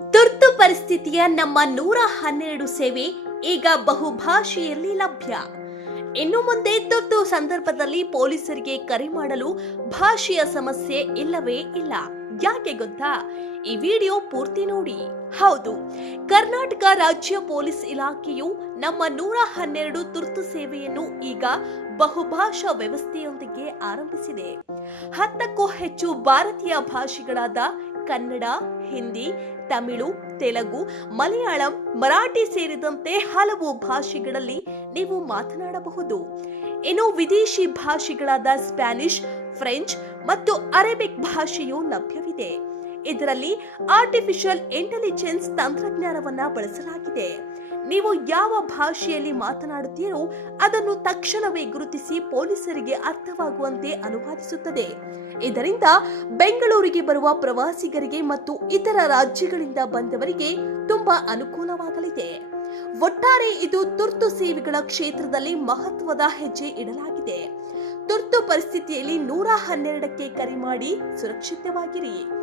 ತುರ್ತು ಪರಿಸ್ಥಿತಿಯ ನಮ್ಮ 112 ಸೇವೆ ಈಗ ಬಹುಭಾಷೆಯಲ್ಲಿ ಲಭ್ಯ. ಇನ್ನು ಮುಂದೆ ತುರ್ತು ಸಂದರ್ಭದಲ್ಲಿ ಪೊಲೀಸರಿಗೆ ಕರೆ ಮಾಡಲು ಭಾಷೆಯ ಸಮಸ್ಯೆ ಇಲ್ಲವೇ ಇಲ್ಲ. ಯಾಕೆ ಗೊತ್ತಾ? ಈ ವಿಡಿಯೋ ಪೂರ್ತಿ ನೋಡಿ. ಹೌದು, ಕರ್ನಾಟಕ ರಾಜ್ಯ ಪೊಲೀಸ್ ಇಲಾಖೆಯು ನಮ್ಮ 112 ತುರ್ತು ಸೇವೆಯನ್ನು ಈಗ ಬಹುಭಾಷಾ ವ್ಯವಸ್ಥೆಯೊಂದಿಗೆ ಆರಂಭಿಸಿದೆ. 10ಕ್ಕೂ ಹೆಚ್ಚು ಭಾರತೀಯ ಭಾಷೆಗಳಾದ ಕನ್ನಡ, ಹಿಂದಿ, ತಮಿಳು, ತೆಲುಗು, ಮಲಯಾಳಂ, ಮರಾಠಿ ಸೇರಿದಂತೆ ಹಲವು ಭಾಷೆಗಳಲ್ಲಿ ನೀವು ಮಾತನಾಡಬಹುದು. ಇನ್ನು ವಿದೇಶಿ ಭಾಷೆಗಳಾದ ಸ್ಪ್ಯಾನಿಷ್, ಫ್ರೆಂಚ್ ಮತ್ತು ಅರೇಬಿಕ್ ಭಾಷೆಯೂ ಲಭ್ಯವಿದೆ. ಇದರಲ್ಲಿ ಆರ್ಟಿಫಿಷಿಯಲ್ ಇಂಟೆಲಿಜೆನ್ಸ್ ತಂತ್ರಜ್ಞಾನವನ್ನ ಬಳಸಲಾಗಿದೆ. ನೀವು ಯಾವ ಭಾಷೆಯಲ್ಲಿ ಮಾತನಾಡುತ್ತೀರೋ ಅದನ್ನು ತಕ್ಷಣವೇ ಗುರುತಿಸಿ ಪೊಲೀಸರಿಗೆ ಅರ್ಥವಾಗುವಂತೆ ಅನುವಾದಿಸುತ್ತದೆ. ಇದರಿಂದ ಬೆಂಗಳೂರಿಗೆ ಬರುವ ಪ್ರವಾಸಿಗರಿಗೆ ಮತ್ತು ಇತರ ರಾಜ್ಯಗಳಿಂದ ಬಂದವರಿಗೆ ತುಂಬಾ ಅನುಕೂಲವಾಗಲಿದೆ. ಒಟ್ಟಾರೆ ಇದು ತುರ್ತು ಸೇವೆಗಳ ಕ್ಷೇತ್ರದಲ್ಲಿ ಮಹತ್ವದ ಹೆಜ್ಜೆ ಇಡಲಾಗಿದೆ. ತುರ್ತು ಪರಿಸ್ಥಿತಿಯಲ್ಲಿ 112ಕ್ಕೆ ಕರೆ ಮಾಡಿ ಸುರಕ್ಷಿತವಾಗಿರಿ.